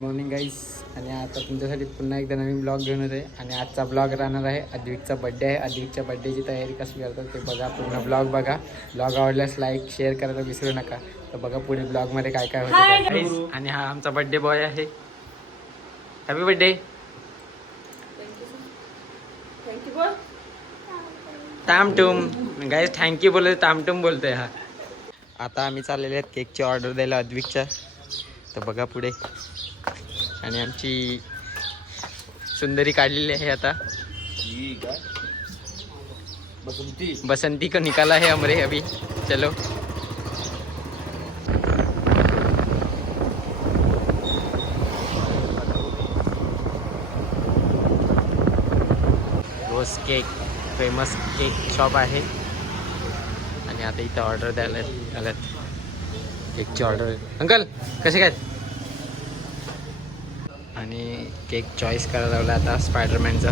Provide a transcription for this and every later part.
Morning गाईस. आणि आता तुमच्यासाठी पुन्हा एकदा नवीन ब्लॉग घेऊन येते. आणि आजचा ब्लॉग राहणार आहे अद्विकचा बड्डे आहे. अद्विकच्या बड्डेची तयारी कशी करतात ते बघा, पूर्ण ब्लॉग बघा. ब्लॉग आवडल्यास लाईक शेअर करायला विसरू नका. तर बघा पुढे ब्लॉगमध्ये काय काय होतं. आणि हा आमचा बड्डे बॉय आहे. Happy birthday. Tamtum guys, thank you बोलतोय, तामटुम बोलतोय हा. आता आम्ही चाललेले आहेत केकची ऑर्डर द्यायला अद्विकच्या. तर बघा पुढे. आणि आमची सुंदरी काढलेली आहे आता. बसंती को निकाला है हमरे अभी. चलो. रोज केक फेमस केक शॉप आहे. आणि आता इथं ऑर्डर द्यायला आल्यात केकची ऑर्डर. अंकल कसे काय? आणि केक चॉईस करायला लावला आता स्पायडरमॅनचा.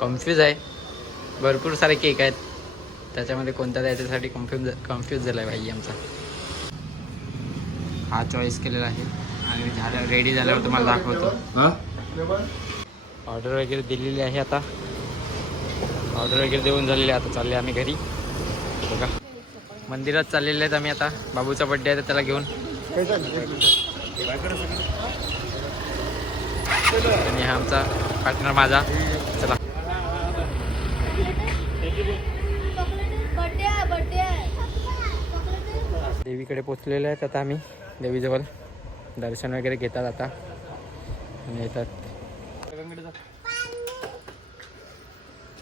कन्फ्यूज आहे, भरपूर सारे केक आहेत, त्याच्यामध्ये कोणता द्यायच्यासाठी कन्फ्यूज झाला आहे भाई आमचा. हा चॉईस केलेला आहे आणि झालं रेडी झाल्यावर तुम्हाला दाखवतो. ऑर्डर वगैरे दिलेली आहे. आता ऑर्डर वगैरे देऊन झालेली आहे. आता चालले आम्ही घरी. बघा मंदिरात चाललेले आहेत आम्ही आता. बाबूचा बड्डे आहे तर त्याला घेऊन. आणि हा आमचा पार्टनर माझा. चला देवीकडे पोचलेले आहेत आता आम्ही. देवीजवळ दर्शन वगैरे घेतात आता आणि येतात.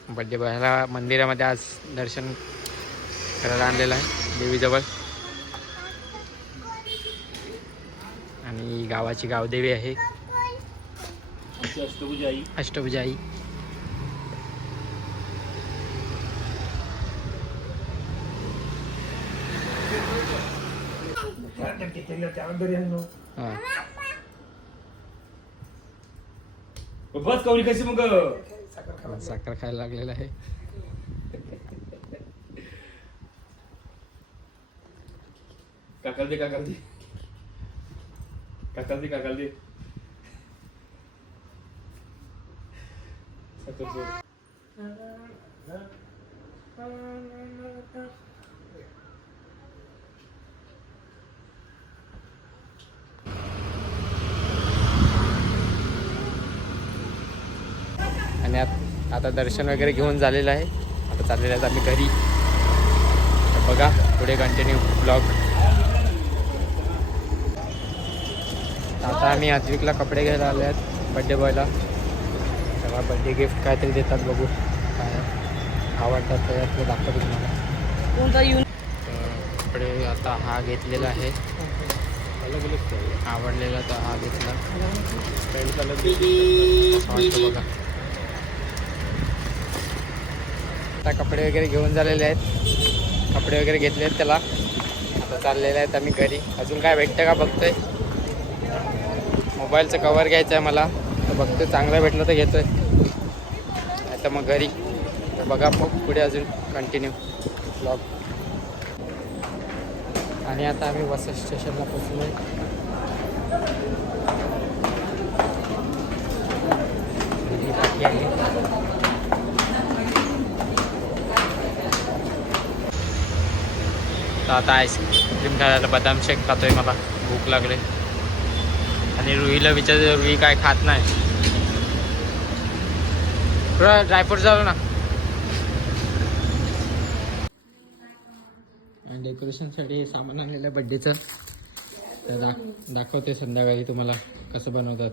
बड्डे बॉयला मंदिरामध्ये आज दर्शन करायला आणलेलं आहे देवीजवळ. आणि गावाची गावदेवी आहे अष्टभुजा आई. बस कवरी कशी मग साखर खायला लागलेला आहे. काकाल दे काकाल दे काकाल दे काकाल दे. आणि आता दर्शन वगैरे घेऊन झालेलं आहे. आता चाललेलं आहेत आम्ही घरी. तर बघा पुढे कंटिन्यू ब्लॉग. आता आम्ही अद्विकला कपडे घ्यायला आले आहेत बड्डे बॉयला. तेव्हा बड्डे गिफ्ट काहीतरी देतात, बघू काय आवडतात त्याच्यातलं दाखवतो तुम्हाला. कपडे आता हा घेतलेला आहे, आवडलेला तर हा घेतला. वाटतं बघा. आता कपडे वगैरे घेऊन झालेले आहेत. कपडे वगैरे घेतले आहेत त्याला. आता चाललेले आहेत आम्ही घरी. अजून काय भेटतं का बघतोय. मोबाईलचं कवर घ्यायचं आहे मला, तर बघतोय चांगलं भेटलं तर घेतोय, आता मग घरी. तर बघा पुढे अजून कंटिन्यू ब्लॉग. आणि आता आम्ही वसई स्टेशनला पोचलो आहे. तर आता आईस्क्रीम खायला बदाम शेक खातोय, मला भूक लागले. आणि रुईला विचारतो, रुई काय खात नाही. थोडं ड्रायफ्रूट झालं ना. आणि डेकोरेशनसाठी सामान आणलेलं आहे बड्डेचं, तर दाखवते संध्याकाळी तुम्हाला कसं बनवतात.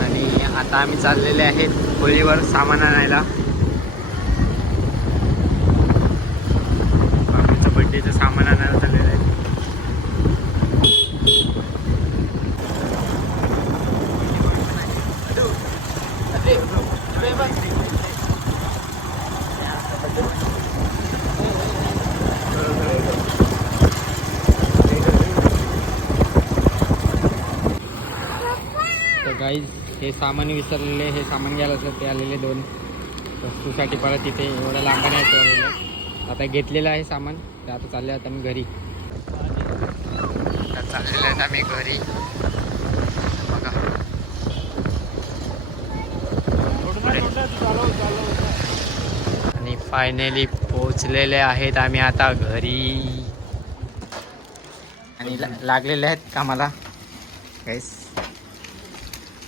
आणि आता आम्ही चाललेले आहेत होळीवर सामान आणायला. बाबूचं बड्डेचं सामान आणायला चाललेलं आहे. तर गाईज हे सामान विसरलेले, हे सामान घ्यायला ते आलेले 2 वस्तूसाठी परत इथे एवढ्या लांब नाही आलेलं. आता घेतलेलं आहे सामान तर आता चालले आता मी घरी. आता चाललेलं आहे आम्ही घरी बघा. आणि फायनली पोचलेले आहेत आम्ही आता घरी. आणि लागलेले आहेत कामाला गाईस.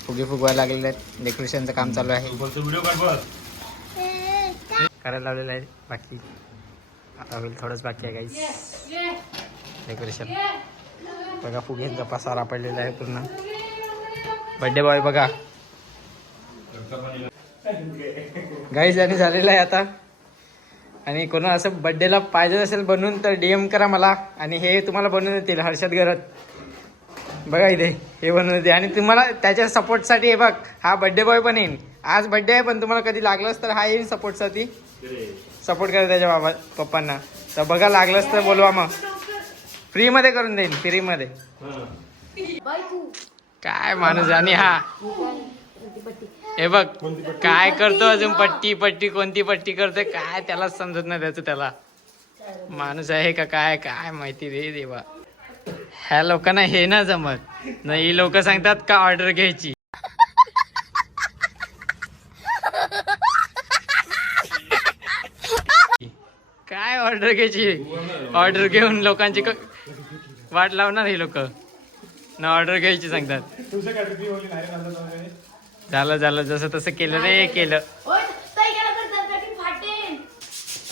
फुगे फुगवायला लागलेले आहेत. डेकोरेशनचं काम चालू आहे. व्हिडिओ काढ बस. करायला लावलेलं आहे. बाकी आता होईल थोडंच बाकी आहे गाईस डेकोरेशन. बघा फुग्यांचा पसारा पडलेला आहे पूर्ण. बर्थडे बॉय बघा गाईस. आणि झालेलं आहे आता. आणि कोणा असं बर्थडेला पाहिजे असेल बनवून तर DM करा मला. आणि हे तुम्हाला बनवून देतील हर्षद घरात. बघा इथे हे बनवून देते. आणि तुम्हाला त्याच्या सपोर्टसाठी हे बघ हा बर्थडे बॉय पण येईन. आज बर्थडे आहे पण तुम्हाला कधी लागलंच तर हा येईल सपोर्टसाठी. सपोर्ट करा त्याच्या बाबा पप्पांना. तर बघा लागलंच तर बोलवा मग. फ्रीमध्ये करून देईन फ्रीमध्ये. काय माणूस. आणि हा हे बघ काय करतो अजून. पट्टी पट्टी कोणती पट्टी करतोय काय त्यालाच समजत नाही त्याचं. त्याला माणूस आहे का काय काय माहिती रे देवा. ह्या लोकांना हे ना जमत नाही. लोक सांगतात का ऑर्डर घ्यायची. काय ऑर्डर घ्यायची. ऑर्डर घेऊन लोकांची वाट लावणार हे लोक ना. ऑर्डर घ्यायची सांगतात. झालं झालं जसं तसं केलं रे केलं.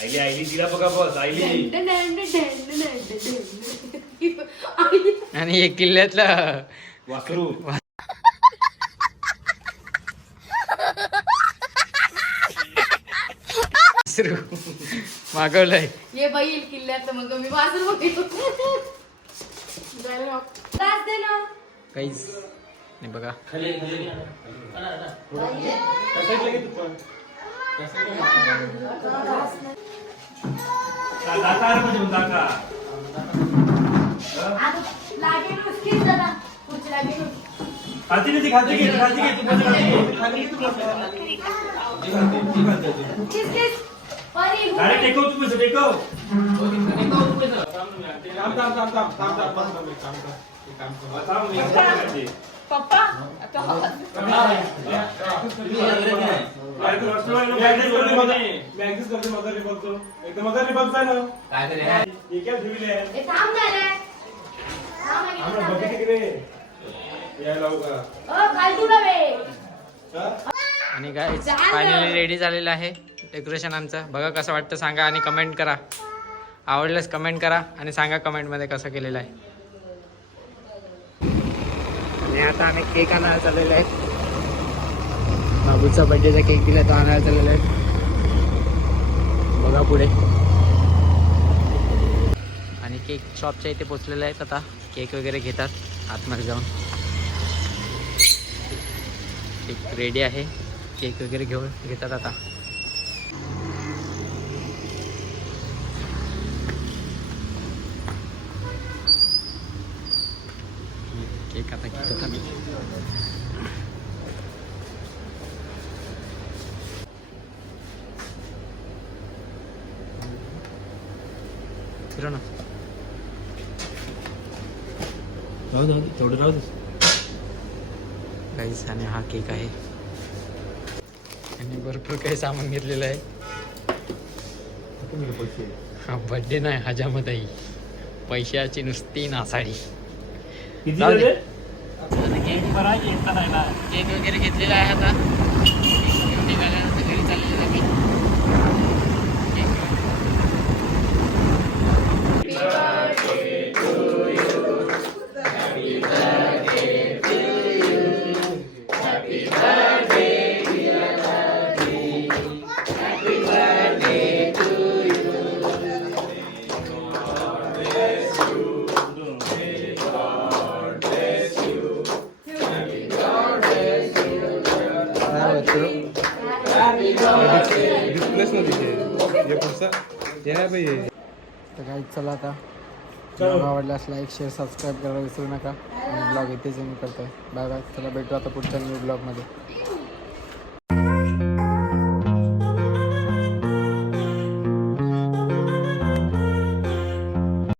आईली आईली तिला बघा बस. आईली आणि एक किल्ल्यातलं वासरू मागवलंय. ये बैल किल्ल्यात मग मी वाजून काहीच नाही बघा. पप्पा आणि काय फायनली रेडी झालेलं आहे डेकोरेशन आमचं. बघा कसं वाटतं सांगा आणि कमेंट करा. आवडल्यास कमेंट करा आणि सांगा कमेंटमध्ये कसं केलेलं आहे. आणि आता आम्ही केक आणायला चाललेलो आहे. बाबूचा बर्थडेचा केक दिला तो आणायला चाललेला आहे. बघा पुढे. आणि केक शॉपच्या इथे पोचलेले आहेत. आता केक वगैरे घेतात आतमध्ये जाऊन. केक रेडी आहे. केक वगैरे घेतात आता. केक आता घेतात आम्ही. फिरव ना. तेवढं राहू दे. गाईस आणि हा केक आहे. आणि भरपूर काही सामान घेतलेलं आहे. हा बर्थडे नाही हजामत आहे. पैशाची नुसती नासाडी. केक वगैरे घेतलेला आहे. आता निघाल्यानंतर घरी चाललेलं आहे. तर काही चला आता. ब्लॉग आवडल्यास लाईक शेअर सबस्क्राईब करायला विसरू नका. आणि ब्लॉग इथेच मी करतोय. Bye bye. चला भेटू आता पुढच्या न्यू ब्लॉगमध्ये.